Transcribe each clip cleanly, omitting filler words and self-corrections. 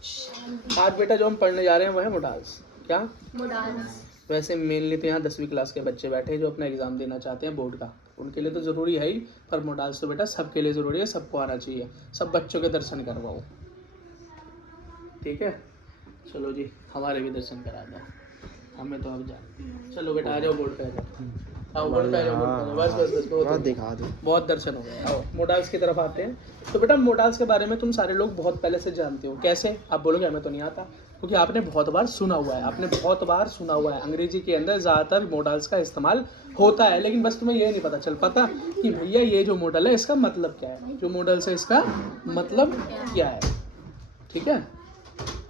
आज बेटा जो हम पढ़ने जा रहे हैं वो है मोडाल्स। क्या? मोडाल्स। वैसे मेनली तो यहाँ 10वीं क्लास के बच्चे बैठे हैं जो अपना एग्जाम देना चाहते हैं बोर्ड का, उनके लिए तो ज़रूरी है ही, पर मोडाल्स तो बेटा सबके लिए ज़रूरी है, सबको आना चाहिए, सब बच्चों के दर्शन करवाओ। ठीक है, चलो जी, हमारे भी दर्शन करा दो, हमें तो अब जानती है। चलो बेटा आ जाओ बोर्ड पे, आ जाओ, आओ बोर्ड पे आ जाओ, बोर्ड पे आ जाओ, बस बस बस बहुत दिखा दो, बहुत दर्शन हो गए। आओ मोडाल्स की तरफ आते हैं। तो बेटा मोडाल्स के बारे में तुम सारे लोग बहुत पहले से जानते हो। कैसे? आप बोलोगे हमें तो नहीं आता, क्योंकि आपने बहुत बार सुना हुआ है, आपने बहुत बार सुना हुआ है। अंग्रेजी के अंदर ज़्यादातर मोडाल्स का इस्तेमाल होता है, लेकिन बस तुम्हें ये नहीं पता चल पाता कि भैया ये जो मॉडल है इसका मतलब क्या है, जो मॉडल्स है इसका मतलब क्या है। ठीक है,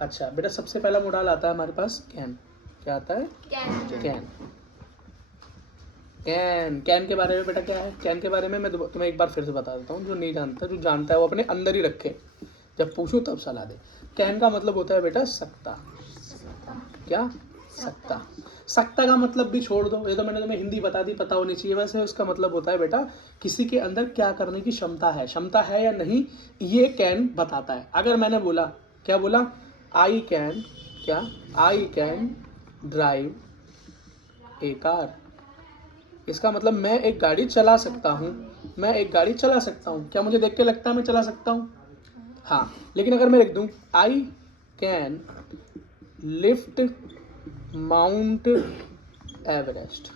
अच्छा बेटा सबसे पहला मॉडल आता है हमारे पास कैन। क्या आता है? कैन। कैन के बारे में बेटा क्या है? कैन के बारे में मैं तुम्हें एक बार फिर से बता देता हूँ, जो नहीं जानता, जो जानता है वो अपने अंदर ही रखे, जब पूछूं तब सलाह दे। कैन का मतलब होता है बेटा सकता। क्या? सकता। सकता का मतलब भी छोड़ दो, ये तो मैंने तुम्हें हिंदी बता दी, पता होनी चाहिए। वैसे उसका मतलब होता है बेटा किसी के अंदर क्या करने की क्षमता है या नहीं, ये कैन बताता है। अगर मैंने बोला, क्या बोला? आई कैन, क्या? I can drive A car, इसका मतलब मैं एक गाड़ी चला सकता हूँ, मैं एक गाड़ी चला सकता हूँ। क्या मुझे देख के लगता है मैं चला सकता हूँ? हाँ, लेकिन अगर मैं लिख दूँ I can lift mount Everest,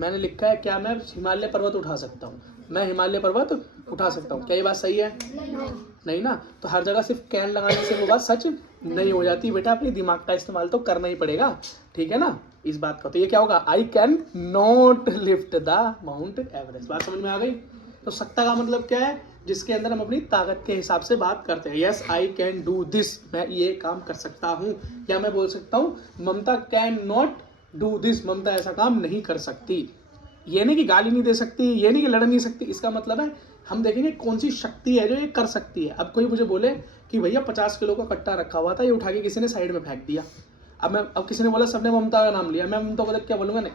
मैंने लिखा है क्या मैं हिमालय पर्वत उठा सकता हूँ, मैं हिमालय पर्वत उठा सकता हूँ। क्या ये बात सही है? नहीं ना। तो हर जगह सिर्फ कैन लगाने से वो बात सच नहीं हो जाती बेटा, अपने दिमाग का इस्तेमाल तो करना ही पड़ेगा। ठीक है ना, इस बात का। तो ये क्या होगा? I can not lift the mount Everest. बात समझ में आ गई? तो सकता का मतलब क्या है? जिसके अंदर हम अपनी ताकत के हिसाब से बात करते हैं। Yes I can do this, मैं ये काम कर सकता हूँ। या मैं बोल सकता हूँ ममता कैन नॉट डू दिस, ममता ऐसा काम नहीं कर सकती। ये नहीं कि गाली नहीं दे सकती, ये नहीं कि लड़ नहीं सकती, इसका मतलब है हम देखेंगे कौन सी शक्ति है जो ये कर सकती है। अब कोई मुझे बोले कि भैया 50 किलो का कट्टा रखा हुआ था, ये उठा के किसी ने साइड में फेंक दिया। अब किसी ने बोला, सबने ममता का नाम लिया, मैं ममता को देख क्या बोलूँगा? नहीं,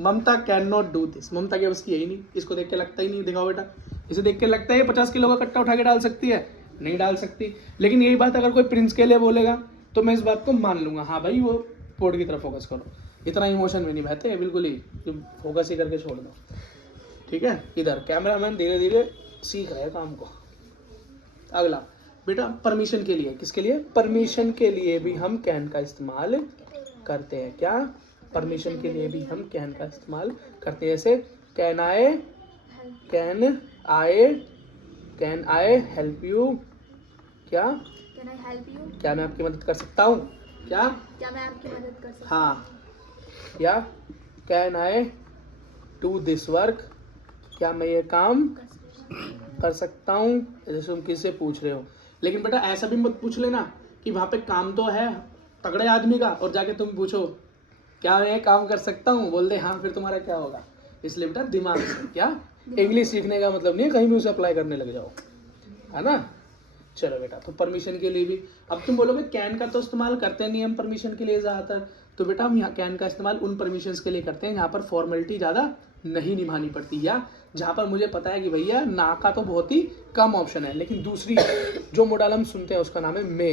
ममता कैन नॉट डू दिस, ममता की बस की यही नहीं, इसको देख के लगता ही नहीं। दिखाओ बेटा, इसे देख के लगता है ये 50 किलो का कट्टा उठा के डाल सकती है? नहीं डाल सकती। लेकिन यही बात अगर कोई प्रिंस के लिए बोलेगा तो मैं इस बात को मान लूँगा, हाँ भाई वो बोर्ड की तरफ फोकस करो, इतना इमोशन में नहीं बहते बिल्कुल ही, फोकस ही करके छोड़ दो। ठीक है, इधर कैमरामैन धीरे धीरे सीख रहे हैं काम को। अगला बेटा परमिशन के लिए, किसके लिए? परमिशन के लिए भी हम कैन का इस्तेमाल करते हैं। क्या? परमिशन के लिए भी हम कैन का इस्तेमाल करते हैं। जैसे कैन आई हेल्प यू, क्या? कैन आई हेल्प यू, क्या मैं आपकी मदद कर सकता हूँ? क्या मैं आपकी मदद कर सकता हूँ? हाँ। या can I do this work, क्या मैं ये काम कर सकता हूँ? जैसे तुम किससे पूछ रहे हो। लेकिन बेटा ऐसा भी मत पूछ लेना कि वहाँ पे काम तो है तगड़े आदमी का और जाके तुम पूछो क्या मैं ये काम कर सकता हूँ, बोल दे हाँ, फिर तुम्हारा क्या होगा? इसलिए बेटा दिमाग से, क्या? इंग्लिश सीखने का मतलब नहीं है कहीं भी उसे अप्लाई करने लग जाओ, है ना। चलो बेटा, तो परमिशन के लिए भी, अब तुम बोलोगे कैन का तो इस्तेमाल करते नहीं हम परमिशन के लिए ज़्यादातर, तो बेटा हम यहाँ कैन का इस्तेमाल उन परमिशंस के लिए करते हैं जहाँ पर फॉर्मेलिटी ज़्यादा नहीं निभानी पड़ती, या जहाँ पर मुझे पता है कि भैया ना का तो बहुत ही कम ऑप्शन है। लेकिन दूसरी जो मॉडल हम सुनते हैं उसका नाम है मे।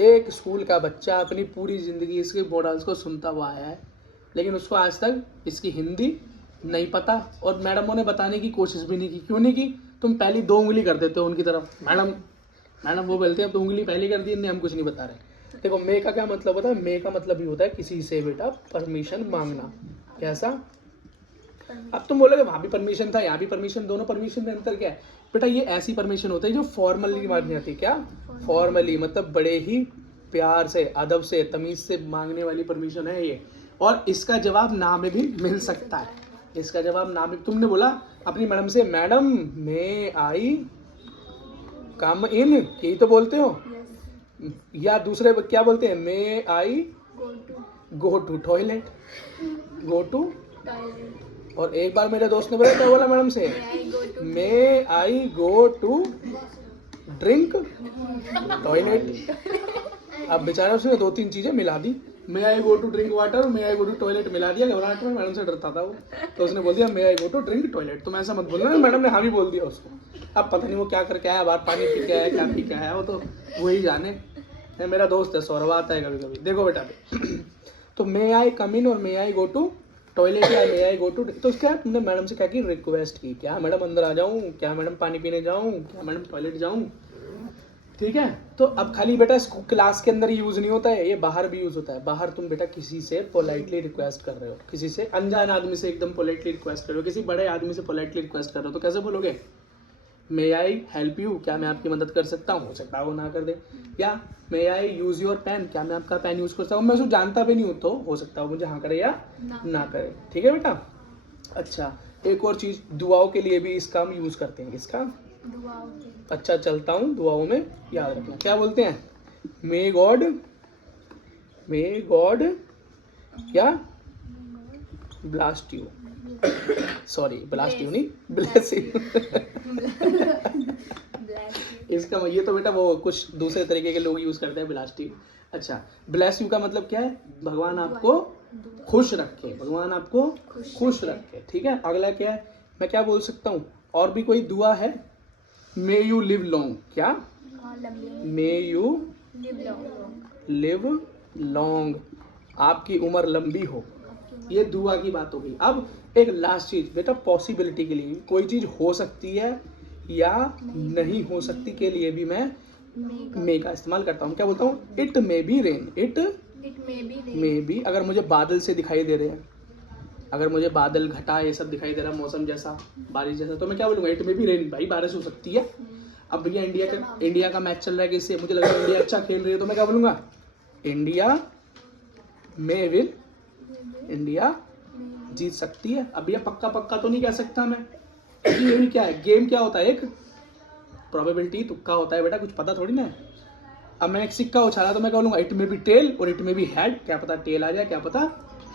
एक स्कूल का बच्चा अपनी पूरी ज़िंदगी इसके मॉडल्स को सुनता हुआ आया है, लेकिन उसको आज तक इसकी हिंदी नहीं पता, और मैडमों ने बताने की कोशिश भी नहीं की। क्यों नहीं की? तुम पहली 2 उंगली कर देते हो उनकी तरफ, मैडम वो बोलते हैं अब तो उंगली पहली कर दी, हम कुछ नहीं बता रहे। देखो मे का क्या मतलब होता है? मे का मतलब ही होता है किसी से बेटा परमिशन मांगना। कैसा? अब तुम बोलोगे वहाँ भी परमिशन था यहाँ भी परमिशन, दोनों परमिशन में अंतर क्या है? बेटा ये ऐसी परमिशन होती है जो फॉर्मली मांगनी जाती है। क्या? फॉर्मली मतलब बड़े ही प्यार से, अदब से, तमीज़ से मांगने वाली परमिशन है ये, और इसका जवाब ना में भी मिल सकता है। इसका जवाब ना में, तुमने बोला अपनी मैडम से मैडम मे आई कम इन, यही तो बोलते हो। या दूसरे क्या बोलते हैं? May I go to toilet, go to. और एक बार मेरे दोस्त ने बोला, क्या बोला मैडम से? May I go to drink toilet. अब बेचारा उसने 2-3 चीजें मिला दी, may I go to drink water, may I go to toilet मिला दिया घबराहट में, मैडम से डरता था वो, तो उसने बोल दिया मे I go to drink toilet. तो मैं ऐसा मत बोलना, मैडम ने हाँ भी बोल दिया उसको। अब पता नहीं वो क्या करके आया, बाहर पानी पी के आया, क्या पी के आया, वो तो वही जाने। है मेरा दोस्त है सौरभ, आता है कभी कभी। देखो बेटा तो मे आई कम इन और मे आई गो टू टॉयलेट या मे आई गो टू, तो क्या तुमने मैडम से क्या की, रिक्वेस्ट की, क्या मैडम अंदर आ जाऊँ, क्या मैडम पानी पीने जाऊँ, क्या मैडम टॉयलेट जाऊँ। ठीक है, तो अब खाली बेटा क्लास के अंदर ही यूज नहीं होता है, ये बाहर भी यूज होता है। बाहर तुम बेटा किसी से पोलाइटली रिक्वेस्ट कर रहे हो, किसी से अनजान आदमी से एकदम पोलाइटली रिक्वेस्ट कर रहे हो, किसी बड़े आदमी से पोलाइटली रिक्वेस्ट कर रहे हो, तो कैसे बोलोगे, मे आई हेल्प यू, क्या मैं आपकी मदद कर सकता हूँ, हो सकता है वो ना कर दे। या मे आई यूज योर पेन, क्या मैं आपका पेन यूज कर सकता हूँ, मैं उसको जानता भी नहीं हूँ, तो हो सकता है वो मुझे हाँ करे या ना करे। ठीक है बेटा। अच्छा, एक और चीज, दुआओं के लिए भी इसका हम यूज करते हैं, इसका दुआओं के। अच्छा चलता हूँ, दुआओं में याद रखना क्या बोलते हैं, मे गॉड क्या blast you, sorry blast you नहीं, ब्लेस यू। इसका ये तो बेटा वो कुछ दूसरे तरीके के लोग यूज करते हैं, ब्लास्ट यू। अच्छा, ब्लेस यू का मतलब क्या है, भगवान आपको खुश रखे, भगवान आपको खुश रखे। ठीक है, अगला क्या है, मैं क्या बोल सकता हूँ, और भी कोई दुआ है, मे यू लिव लॉन्ग, क्या मे यू लिव लॉन्ग, आपकी उम्र लंबी हो, ये दुआ की बात हो गई। अब एक लास्ट चीज बेटा, पॉसिबिलिटी के लिए कोई चीज हो सकती है या नहीं हो सकती के लिए भी मैं मे का इस्तेमाल करता हूँ। क्या बोलता हूँ, it may be rain, it may be, अगर मुझे बादल से दिखाई दे रहे हैं, अगर मुझे बादल घटा ये सब दिखाई दे रहा है, मौसम जैसा बारिश जैसा, तो मैं क्या बोलूँगा, इट मे बी रेन, भाई बारिश हो सकती है। अब भैया इंडिया का मैच चल रहा है, किससे, मुझे लग रहा है इंडिया अच्छा खेल रही है, तो मैं क्या बोलूँगा, इंडिया मे विन, इंडिया जीत सकती है। अब भैया पक्का पक्का तो नहीं कह सकता मैं, क्योंकि ये भी क्या है, गेम क्या होता है, एक प्रोबेबिलिटी, तुक्का होता है बेटा, कुछ पता थोड़ी ना है। अब मैं एक सिक्का उछाला तो मैं बोलूँगा इट मे बी टेल और इट मे बी हेड, क्या पता टेल आ जाए, क्या पता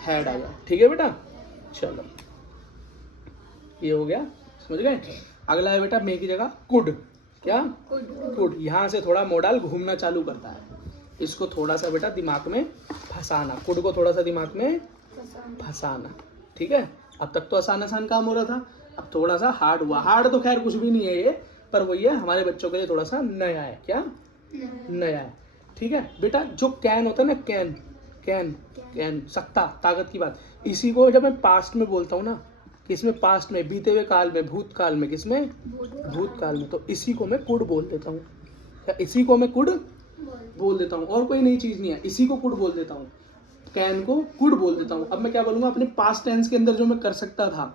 हेड आ जाए। ठीक है बेटा, चलो ये हो गया, समझ गए। अगला है बेटा मे की जगह कुड, क्या कुड, यहाँ से थोड़ा मोडाल घूमना चालू करता है, इसको थोड़ा सा बेटा दिमाग में फंसाना, कुड को थोड़ा सा दिमाग में फंसाना। ठीक है, अब तक तो आसान आसान काम हो रहा था, अब थोड़ा सा हार्ड हुआ। हार्ड तो खैर कुछ भी नहीं है ये, पर वही है हमारे बच्चों के लिए थोड़ा सा नया है, क्या नया है। ठीक है बेटा, जो कैन होता है ना, कैन कैन कैन सकता, ताकत की बात, इसी को जब मैं पास्ट में बोलता हूँ ना, किसमें, पास्ट में, बीते हुए काल में, भूतकाल में, किसमें, भूतकाल में, तो इसी को मैं कुड बोल देता हूँ। क्या इसी को मैं कुड बोल देता हूँ, और कोई नई चीज नहीं है, इसी को कुड बोल देता हूँ, कैन को कुड बोल देता हूँ। अब मैं क्या बोलूँगा, अपने पास्ट टेंस के अंदर जो मैं कर सकता था,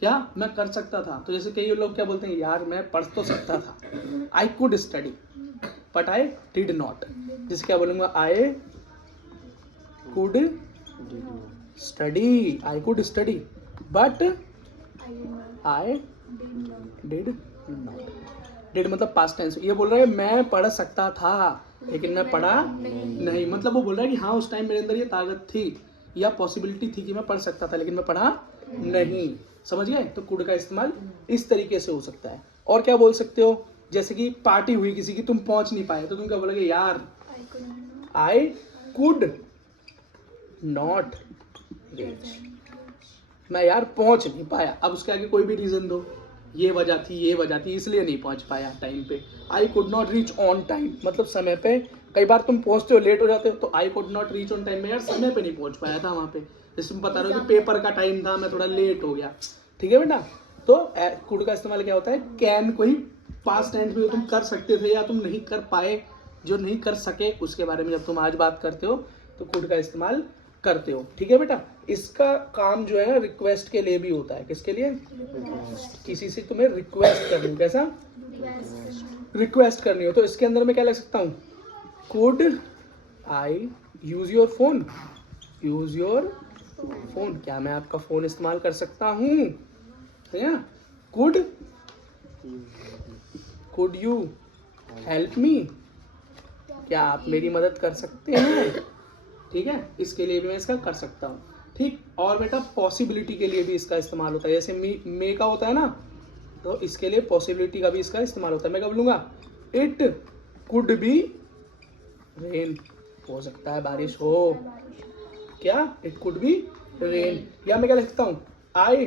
क्या मैं कर सकता था, तो जैसे कई लोग क्या बोलते हैं, यार मैं पढ़ तो सकता था, I could study but I did not, जैसे क्या बोलूँगा, I could study, I could study but I did not. Did मतलब पास्ट टेंस, ये बोल रहा है मैं पढ़ सकता था लेकिन मैं पढ़ा नहीं, मतलब वो बोल रहा है कि हाँ उस टाइम मेरे अंदर ये ताकत थी या पॉसिबिलिटी थी कि मैं पढ़ सकता था लेकिन मैं पढ़ा नहीं। समझ गए, तो कुड का इस्तेमाल इस तरीके से हो सकता है। और क्या बोल सकते हो, जैसे कि पार्टी हुई किसी की, तुम पहुंच नहीं पाए, तो तुम क्या बोलोगे, यार आई कुड नॉट रीच, मैं यार पहुंच नहीं पाया। अब उसके आगे कोई भी रीजन दो, ये वजह थी इसलिए नहीं पहुंच पाया टाइम पे। I could not reach on time, मतलब समय पे, कई बार तुम पहुंचते हो लेट हो जाते हो, तो I could not reach on time में यार समय पे नहीं पहुंच पाया था वहां पे, जैसे तुम बता रहे हो कि पेपर का टाइम था, मैं थोड़ा लेट हो गया। ठीक है बेटा, तो कुड का इस्तेमाल क्या होता है, कैन को ही पास्ट टेंस में तुम कर सकते थे या तुम नहीं कर पाए, जो नहीं कर सके उसके बारे में जब तुम आज बात करते हो तो कुड का इस्तेमाल करते हो। ठीक है बेटा, इसका काम जो है ना रिक्वेस्ट के लिए भी होता है, किसके लिए, किसी से तुम्हें रिक्वेस्ट करनी हो, कैसा रिक्वेस्ट करनी हो, तो इसके अंदर मैं क्या लग सकता हूँ, could I use your phone, use your phone, क्या मैं आपका फोन इस्तेमाल कर सकता हूँ, है ना, कुड यू हेल्प मी, क्या आप मेरी मदद कर सकते हैं। ठीक है, इसके लिए भी मैं इसका कर सकता हूँ। ठीक, और बेटा पॉसिबिलिटी के लिए भी इसका इस्तेमाल होता है, जैसे मे का होता है ना, तो इसके लिए पॉसिबिलिटी का भी इसका इस्तेमाल होता है। मैं क्या बोलूँगा, इट कुड बी रेन, हो सकता है बारिश हो, क्या, इट कुड बी रेन। या मैं क्या लिखता हूँ, I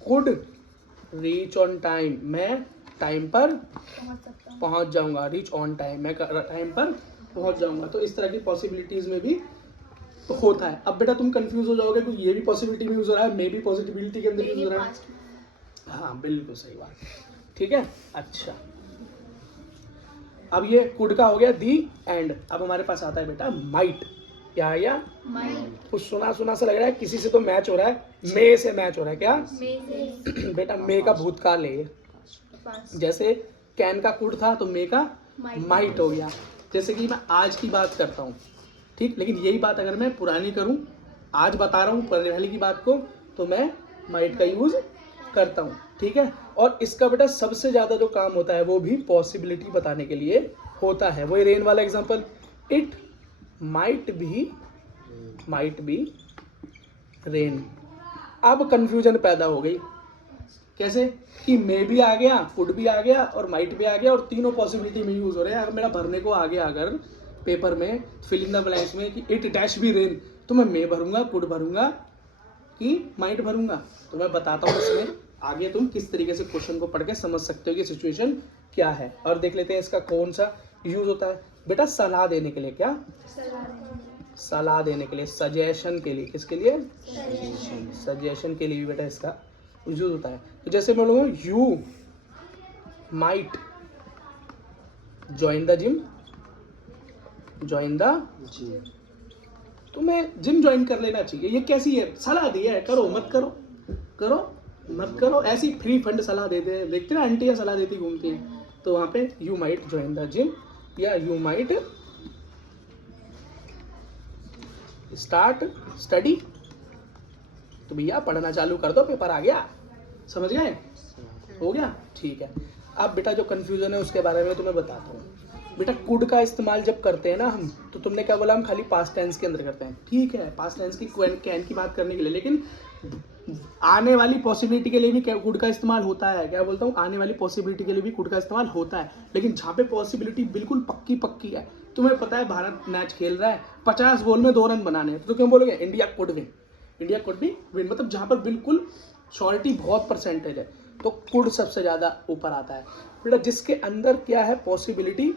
could reach on time, मैं टाइम पर पहुंच सकता हूँ। पहुंच जाऊंगा, रीच ऑन टाइम, मैं टाइम पर पहुंच जाऊंगा। तो इस तरह की पॉसिबिलिटीज में भी होता है। अब बेटा तुम कंफ्यूज हो जाओगे कि ये भी पॉसिबिलिटी में यूज हो रहा है, मे भी पॉसिबिलिटी के अंदर यूज हो रहा है। पास्ट में। हाँ बिल्कुल सही बात, ठीक है। अच्छा, अब ये कुड का हो गया दी एंड। अब हमारे पास आता है बेटा माइट। क्या है या माइट। कुछ सुना सुना सा लग रहा है, किसी से तो मैच हो रहा है, मे से मैच हो रहा है क्या मे से बेटा मे का भूतकाल है ये। पास्ट। जैसे कैन का कुड था तो मे का Might. माइट हो गया। जैसे कि मैं आज की बात करता हूँ, ठीक, लेकिन यही बात अगर मैं पुरानी करूँ, आज बता रहा हूँ पहले की बात को, तो मैं माइट का यूज करता हूँ, ठीक है। और इसका बेटा सबसे ज़्यादा जो काम होता है वो भी पॉसिबिलिटी बताने के लिए होता है। वही रेन वाला example, it might be rain. अब कंफ्यूजन पैदा हो गई, कैसे कि मे भी आ गया, कुड भी आ गया और माइट भी आ गया, और तीनों पॉसिबिलिटी में यूज हो रहे हैं। अगर मेरा भरने को आ गया अगर पेपर में फिल इन द ब्लैंक्स में कि इट डैश भी रेन, तो मैं मे भरूंगा, कुड भरूंगा कि माइट भरूंगा। तो मैं बताता हूँ इसमें आगे तुम किस तरीके से क्वेश्चन को पढ़ के समझ सकते हो कि सिचुएशन क्या है। और देख लेते हैं इसका कौन सा यूज होता है बेटा, सलाह देने के लिए। क्या, सलाह देने के लिए, सजेशन के लिए। किसके लिए, सजेशन के लिए भी बेटा इसका यूज होता है। तो जैसे मैं बोलूँ you might join the gym, तुम्हें जिम ज्वाइन कर लेना चाहिए। ये कैसी है सलाह दी है, करो मत करो, करो मत करो, ऐसी फ्री फंड सलाह देते हैं, देखते ना आंटियां सलाह देती घूमती हैं। तो वहाँ पे you might join the gym या यू माइट स्टार्ट स्टडी। तो भैया पढ़ना चालू कर दो, पेपर आ गया, समझ गए, हो गया, ठीक है। अब बेटा जो कंफ्यूजन है उसके बारे में तुम्हें बताता हूँ। बेटा कुड का इस्तेमाल जब करते हैं ना हम, तो तुमने क्या बोला, हम खाली पास्ट टेंस के अंदर करते हैं, ठीक है, पास्ट टेंस की कैन की बात करने के लिए, लेकिन आने वाली पॉसिबिलिटी के लिए भी कुड का इस्तेमाल होता है। क्या बोलता हूँ, आने वाली पॉसिबिलिटी के लिए भी कुड का इस्तेमाल होता है। लेकिन जहाँ पे पॉसिबिलिटी बिल्कुल पक्की पक्की है, तुम्हें पता है भारत मैच खेल रहा है, 50 बॉल में 2 रन बनाने हैं, तो क्यों बोलोगे India could win, India could be win, मतलब जहाँ पर बिल्कुल श्योरिटी बहुत परसेंटेज है, तो कुड सबसे ज़्यादा ऊपर आता है। बेटा जिसके अंदर क्या है, पॉसिबिलिटी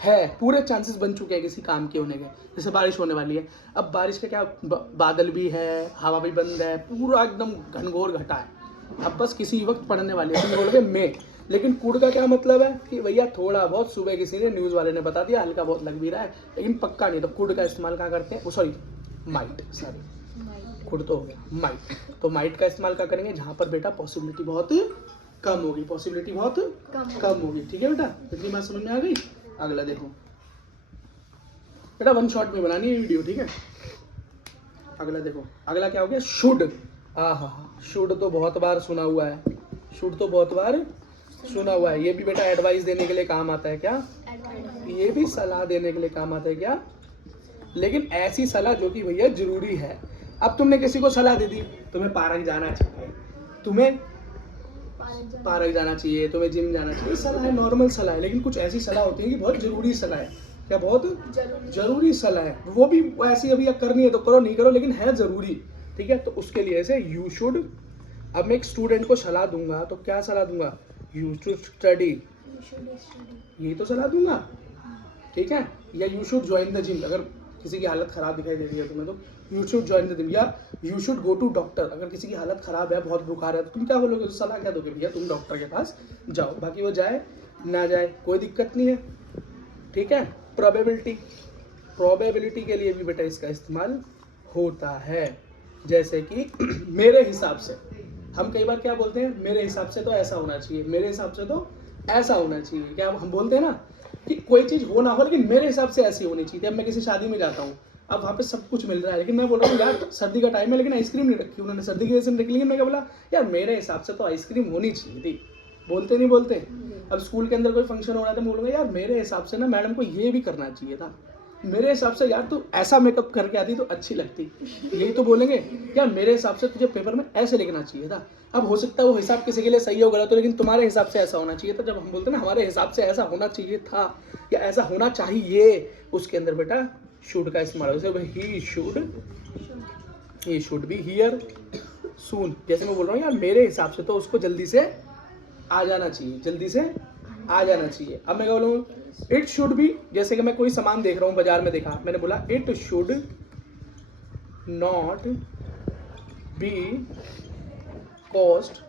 है, पूरे चांसेस बन चुके हैं किसी काम के होने के, जैसे बारिश होने वाली है, अब बारिश का क्या, बादल भी है, हवा भी बंद है, पूरा एकदम घनघोर घटा है, अब बस किसी वक्त पड़ने वाली है, तुम बोलोगे मे। लेकिन कुड का क्या मतलब है कि भैया थोड़ा बहुत सुबह किसी ने न्यूज़ वाले ने बता दिया, हल्का बहुत लग भी रहा है, लेकिन पक्का नहीं। तो कुड का इस्तेमाल कहाँ करते हैं, सॉरी माइट, कुड तो हो गया, माइट। तो माइट का इस्तेमाल क्या करेंगे, जहाँ पर बेटा पॉसिबिलिटी बहुत कम होगी, पॉसिबिलिटी बहुत कम होगी, ठीक है बेटा, इतनी बात समझ में आ गई। अगला देखो बेटा, 1 शॉट में बनानी है वीडियो, ठीक है। अगला देखो, अगला क्या हो गया, शुड। शुड तो बहुत बार सुना हुआ है, शुड तो बहुत बार सुना हुआ है। ये भी बेटा एडवाइस देने के लिए काम आता है। क्या, ये भी सलाह देने के लिए काम आता है। क्या, लेकिन ऐसी सलाह जो कि भैया जरूरी है। अब तुमने किसी को सलाह दे दी, तुम्हें पार्क जाना चाहिए, तुम्हें पार्क जाना चाहिए, तुम्हें जिम जाना चाहिए, सलाह है, नॉर्मल सलाह है। लेकिन कुछ ऐसी सलाह होती है कि बहुत जरूरी सलाह है। क्या, बहुत जरूरी सलाह है, वो भी ऐसी अभी करनी है तो करो, नहीं करो, लेकिन है जरूरी, ठीक है। तो उसके लिए ऐसे यू शुड। अब मैं एक स्टूडेंट को सलाह दूंगा तो क्या सलाह दूंगा, यू शुड स्टडी, यही तो सलाह दूंगा, ठीक है। या you should join the gym, अगर किसी की हालत खराब दिखाई दे रही है तुम्हें, तो you should join the gym. या you should go to doctor, अगर किसी की हालत खराब है, बहुत बुखार है, तो तुम क्या बोलोगे, तो सलाह क्या दोगे, भैया तुम डॉक्टर के पास जाओ, बाकी वो जाए ना जाए कोई दिक्कत नहीं है, ठीक है। प्रोबेबिलिटी के लिए भी बेटा इसका इस्तेमाल होता है। जैसे कि मेरे हिसाब से, हम कई बार क्या बोलते हैं, मेरे हिसाब से तो ऐसा होना चाहिए, मेरे हिसाब से तो ऐसा होना चाहिए। क्या हम बोलते हैं ना कि कोई चीज़ हो ना हो, लेकिन मेरे हिसाब से ऐसी होनी चाहिए। अब मैं किसी शादी में जाता हूँ, अब वहाँ पे सब कुछ मिल रहा है, लेकिन मैं बोल रहा हूँ यार सर्दी का टाइम है, लेकिन आइसक्रीम नहीं रखी, उन्होंने सर्दी की वजह से नहीं रखी, लेकिन मैं क्या बोला, यार मेरे हिसाब से तो आइसक्रीम होनी चाहिए थी। बोलते नहीं बोलते। अब स्कूल के अंदर कोई फंक्शन हो रहा था, मैं बोलूँगा यार मेरे हिसाब से ना मैडम को ये भी करना चाहिए था, मेरे हिसाब से यार तू ऐसा मेकअप करके आती तो अच्छी लगती, यही तो बोलेंगे। यार मेरे हिसाब से तुझे पेपर में ऐसे लिखना चाहिए था। अब हो सकता है वो हिसाब किसी के लिए सही हो गलत हो, लेकिन तुम्हारे हिसाब से ऐसा होना चाहिए था। जब हम बोलते हैं ना हमारे हिसाब से ऐसा होना चाहिए था या ऐसा होना चाहिए, उसके अंदर बेटा शुड का इस्तेमाल हो। जैसे he should he should be here soon. जैसे मैं बोल रहा हूँ यार मेरे हिसाब से तो उसको जल्दी से आ जाना चाहिए, जल्दी से आ जाना चाहिए। अब मैं क्या बोलूँ, इट शुड बी, जैसे कि मैं कोई सामान देख रहा हूँ बाजार में, देखा मैंने बोला it should not be cost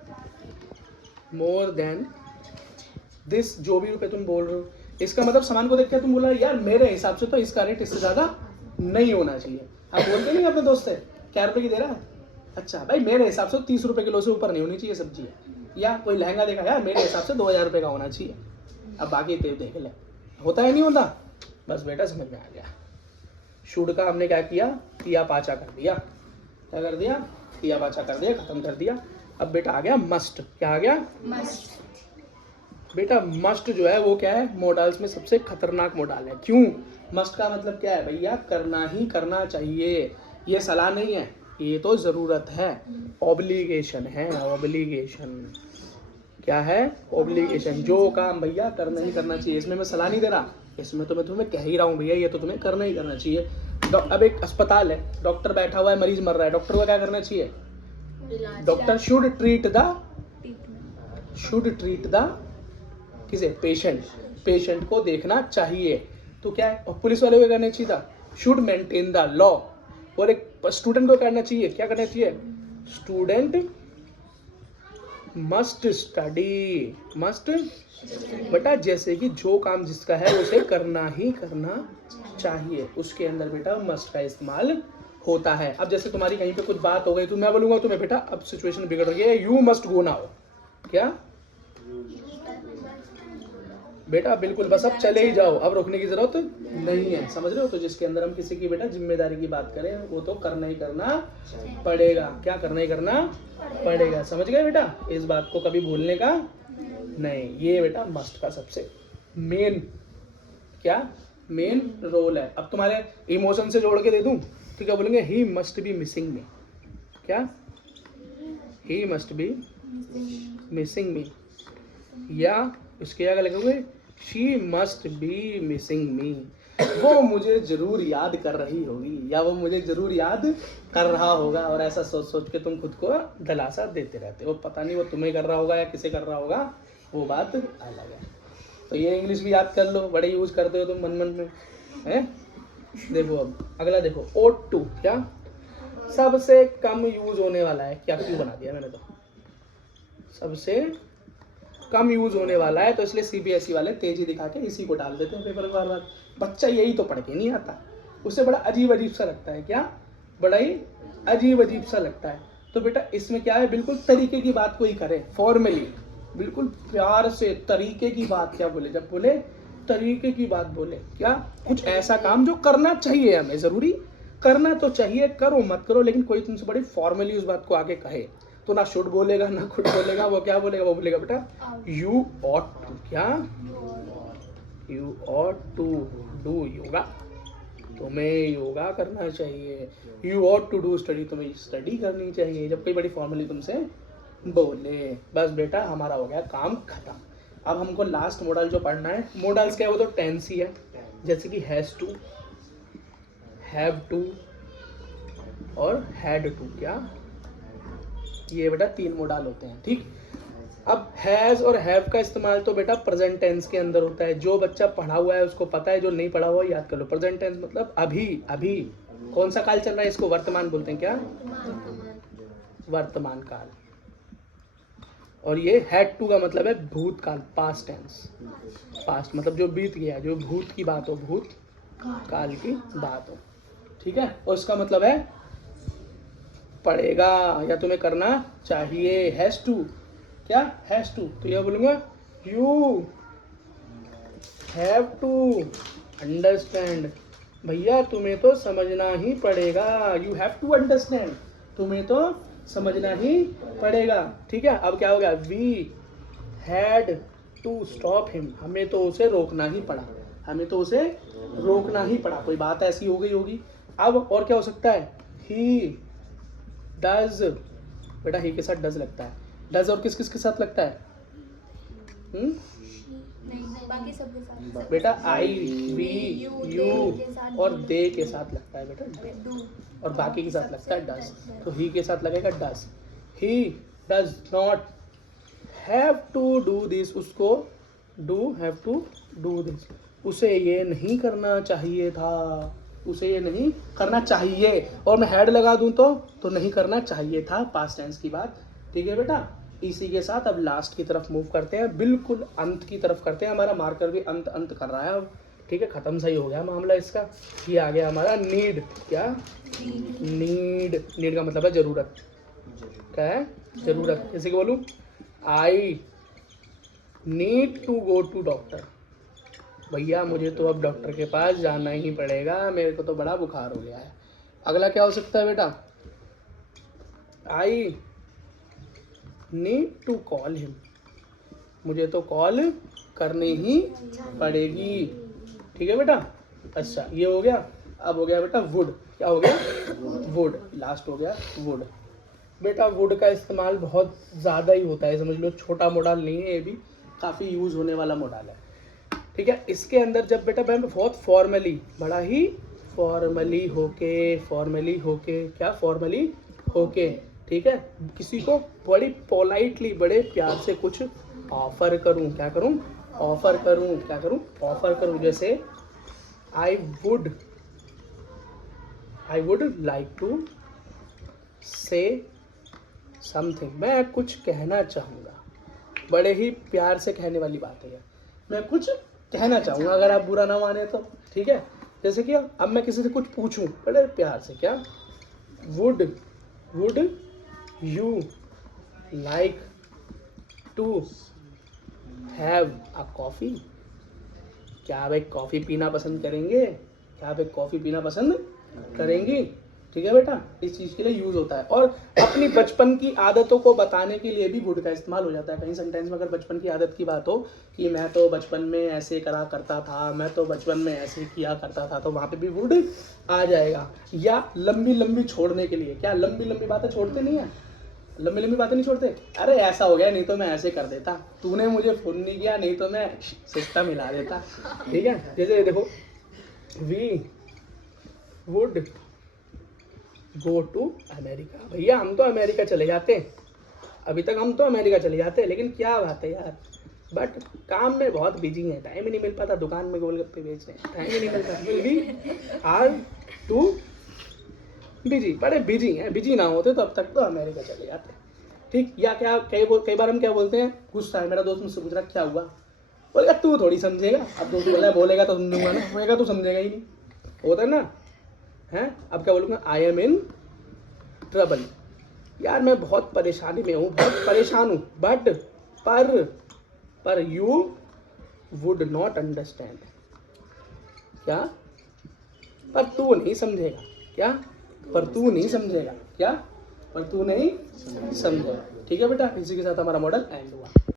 more than this, जो भी रुपए तुम बोल रहे हो, इसका मतलब सामान को देख के तुम बोला यार मेरे हिसाब से तो इसका रेट इससे ज़्यादा नहीं होना चाहिए। आप बोलते नहीं अपने दोस्त से क्या रुपए की दे रहा है, अच्छा भाई मेरे हिसाब से 30 रुपए किलो से ऊपर नहीं होनी चाहिए सब्जी। या कोई लहंगा देखा यार मेरे हिसाब से 2000 रुपये का होना चाहिए, अब बाकी तेल देख ले, होता है नहीं होता। बस बेटा समझ में आ गया, शुड का हमने क्या किया पाचा कर दिया, क्या कर दिया, किया पाचा कर दिया, खत्म कर दिया। अब बेटा आ गया मस्ट, क्या आ गया मस्ट। बेटा मस्ट जो है वो क्या है, मॉडल्स में सबसे खतरनाक मॉडल है। क्यों, मस्ट का मतलब क्या है भैया, करना ही करना चाहिए, ये सलाह नहीं है, ये तो ज़रूरत है, ऑब्लिगेशन है, ऑब्लिगेशन क्या है, ऑब्लिगेशन, जो काम भैया करना ही करना चाहिए। इसमें मैं सलाह नहीं दे रहा, इसमें तो मैं तुम्हें कह ही रहा हूँ भैया ये तो तुम्हें करना ही करना चाहिए। अब एक अस्पताल है, डॉक्टर बैठा हुआ है, मरीज मर रहा है, डॉक्टर को क्या करना चाहिए, डॉक्टर शुड ट्रीट द किसे, पेशेंट को देखना चाहिए। तो क्या है, और पुलिस वाले को करना चाहिए था, शुड मेंटेन द लॉ। और एक स्टूडेंट को करना चाहिए, क्या करना चाहिए, स्टूडेंट मस्ट स्टडी, मस्ट बेटा, जैसे कि जो काम जिसका है उसे करना ही करना चाहिए, उसके अंदर बेटा मस्ट का इस्तेमाल होता है। अब जैसे तुम्हारी कहीं पे कुछ बात हो गई तो मैं बोलूंगा तुम्हें बेटा अब सिचुएशन बिगड़ रही है, यू मस्ट गो नाउ, क्या बेटा बिल्कुल, बस अब चले ही जाओ, अब रोकने की जरूरत नहीं है, समझ रहे हो। तो जिसके अंदर हम किसी की बेटा जिम्मेदारी की बात करें वो तो करना ही करना पड़ेगा, क्या करना ही करना पड़ेगा, समझ गए बेटा, इस बात को कभी भूलने का नहीं। ये बेटा मस्ट का सबसे मेन क्या, मेन रोल है। अब तुम्हारे इमोशन से जोड़ के दे दूं तो क्या बोलेंगे, he must be missing me, क्या, he must be missing me, या उसके आगे लगोगे she must be missing me, वो मुझे जरूर याद कर रही होगी, या वो मुझे जरूर याद कर रहा होगा। और ऐसा सोच सोच के तुम खुद को दिलासा देते रहते हो, पता नहीं वो तुम्हें कर रहा होगा या किसे कर रहा होगा, वो बात अलग है। तो ये इंग्लिश भी याद कर लो, बड़े यूज करते हो तुम मन मन में है। देखो अब अगला देखो, ओट टू, क्या सबसे कम यूज होने वाला है, क्या क्यों बना दिया मैंने, तो सबसे कम यूज होने वाला है, तो इसलिए सीबीएसई वाले तेजी दिखा के इसी को डाल देते हैं पेपर में बार बार। बच्चा यही तो पढ़ के नहीं आता, उसे बड़ा अजीब अजीब सा लगता है, क्या बड़ा ही अजीब अजीब सा लगता है। तो बेटा इसमें क्या है, बिल्कुल तरीके की बात कोई करे, फॉर्मली बिल्कुल प्यार से तरीके की बात, क्या बोले, जब बोले तरीके की बात बोले, क्या कुछ ऐसा काम जो करना चाहिए, हमें जरूरी करना तो चाहिए, करो मत करो, लेकिन कोई तुमसे बड़ी फॉर्मली उस बात को आगे कहे तो ना शुड बोलेगा ना खुद बोलेगा, वो क्या बोलेगा, वो बोलेगा बेटा यू ऑट टू, क्या you ought to do yoga, तुम्हें योगा करना चाहिए, you ought to do study, तुम्हें स्टडी करनी चाहिए, जब कोई बड़ी फॉर्मली तुमसे बोले। बस बेटा हमारा हो गया काम खत्म। अब हमको लास्ट मॉडल जो पढ़ना है, मॉडल्स क्या है, वो तो टेंस ही है, जैसे कि हैज टू, हैव टू और हैड टू, क्या ये बेटा 3 मॉडल होते हैं, ठीक। अब हैज और हैव का इस्तेमाल तो बेटा प्रेजेंट टेंस के अंदर होता है, जो बच्चा पढ़ा हुआ है उसको पता है, जो नहीं पढ़ा हुआ है याद कर लो। प्रेजेंट टेंस मतलब अभी, अभी कौन सा काल चल रहा है, इसको वर्तमान बोलते हैं, क्या वर्तमान काल। और ये हैड टू का मतलब है भूतकाल, पास्ट टेंस, पास्ट मतलब जो बीत गया, जो भूत की बात हो, भूत काल की बात हो, ठीक है। और इसका मतलब है पड़ेगा या तुम्हें करना चाहिए, हैज टू, क्या हैज टू, तो यह बोलूंगा यू हैव टू अंडरस्टैंड, भैया तुम्हें तो समझना ही पड़ेगा, यू हैव टू अंडरस्टैंड, तुम्हें तो समझना ही पड़ेगा, ठीक है। अब क्या हो गया, we had to stop him, हमें तो उसे रोकना ही पड़ा, हमें तो उसे रोकना ही पड़ा, कोई बात ऐसी हो गई होगी। अब और क्या हो सकता है, ही डज, बेटा ही के साथ डज लगता है, डज और किस किस के साथ लगता है, नहीं, बाकी सब के साथ बेटा आई वी यू और दे के साथ लगता है बेटा डू और बाकी के साथ लगता है डज। तो ही के साथ लगेगा does. He does not have to do this, उसको do have to do this, उसे ये नहीं करना चाहिए था, उसे ये नहीं करना चाहिए, और मैं हैड लगा दूं तो नहीं करना चाहिए था, पास्ट टेंस की बात। ठीक है बेटा, इसी के साथ अब लास्ट की तरफ मूव करते हैं, बिल्कुल अंत की तरफ करते हैं। हमारा मार्कर भी अंत अंत कर रहा है अब। ठीक है, खत्म सही हो गया मामला इसका। ये आ गया हमारा नीड। क्या? नीड। नीड का मतलब है जरूरत। क्या है? जरूरत। जैसे कि बोलूँ I need to go to doctor, भैया मुझे तो अब डॉक्टर के पास जाना ही पड़ेगा, मेरे को तो बड़ा बुखार हो गया है। अगला क्या हो सकता है बेटा? I need to call him, मुझे तो कॉल करनी ही पड़ेगी। ठीक है बेटा। अच्छा ये हो गया। अब हो गया बेटा वुड। क्या हो गया? वुड। लास्ट हो गया वुड। बेटा वुड का इस्तेमाल बहुत ज़्यादा ही होता है, समझ लो छोटा मॉडल नहीं है, ये भी काफ़ी यूज़ होने वाला मॉडल है। ठीक है, इसके अंदर जब बेटा मैं बहुत फॉर्मली, बड़ा ही फॉर्मली होके क्या फॉर्मली होके, ठीक है, किसी को बड़ी पोलाइटली, बड़े प्यार से कुछ ऑफर करूं। क्या करूं? ऑफर करूं। क्या करूं? ऑफर करूं। जैसे I would like to say something, मैं कुछ कहना चाहूँगा। बड़े ही प्यार से कहने वाली बात है, मैं कुछ कहना चाहूँगा, अगर आप बुरा ना माने तो। ठीक है, जैसे कि अब मैं किसी से कुछ पूछूं बड़े प्यार से, क्या would you like to have a coffee, क्या आप एक कॉफ़ी पीना पसंद करेंगे? क्या आप एक कॉफ़ी पीना पसंद करेंगी? ठीक है बेटा, इस चीज़ के लिए यूज़ होता है। और अपनी बचपन की आदतों को बताने के लिए भी वुड का इस्तेमाल हो जाता है। कहीं सेंटेंस में अगर बचपन की आदत की बात हो कि मैं तो बचपन में ऐसे करा करता था, मैं तो बचपन में ऐसे किया करता था, तो वहाँ पे भी वुड आ जाएगा। या लंबी लंबी छोड़ने के लिए, क्या लंबी लंबी बातें छोड़ते नहीं हैं? लंबी लंबी बातें नहीं छोड़ते। अरे ऐसा हो गया, नहीं तो मैं ऐसे कर देता, तूने मुझे फ़ोन नहीं किया, नहीं तो मैं सिस्टम हिला देता। ठीक है, जैसे देखो we would go to America, भैया हम तो अमेरिका चले जाते, अभी तक हम तो अमेरिका चले जाते, लेकिन क्या बात है यार, बट काम में बहुत बिजी है, टाइम ही नहीं मिल पाता, दुकान में गोलगप्पे बेच रहे हैं, टाइम ही नहीं मिलता। वी आर टू बिजी, बड़े बिजी हैं, बिजी ना होते तो अब तक तो अमेरिका चले जाते। ठीक। या क्या कई बार हम क्या बोलते हैं, गुस्सा है, मेरा दोस्त मुझसे पूछ रहा क्या हुआ, बोलेगा तू थोड़ी समझेगा, अब दोस्त बोलेगा तो समझूंगा ना, बोलेगा तू समझेगा ही नहीं, होता है ना हैं। अब क्या बोलूँगा? आई एम इन ट्रबल, यार मैं बहुत परेशानी में हूँ, बहुत परेशान हूँ, बट पर यू वुड नॉट अंडरस्टैंड, क्या? पर तू नहीं समझेगा। क्या? पर तू नहीं समझेगा। क्या? पर तू नहीं समझेगा। ठीक है बेटा, इसी के साथ हमारा मॉडल एंड हुआ।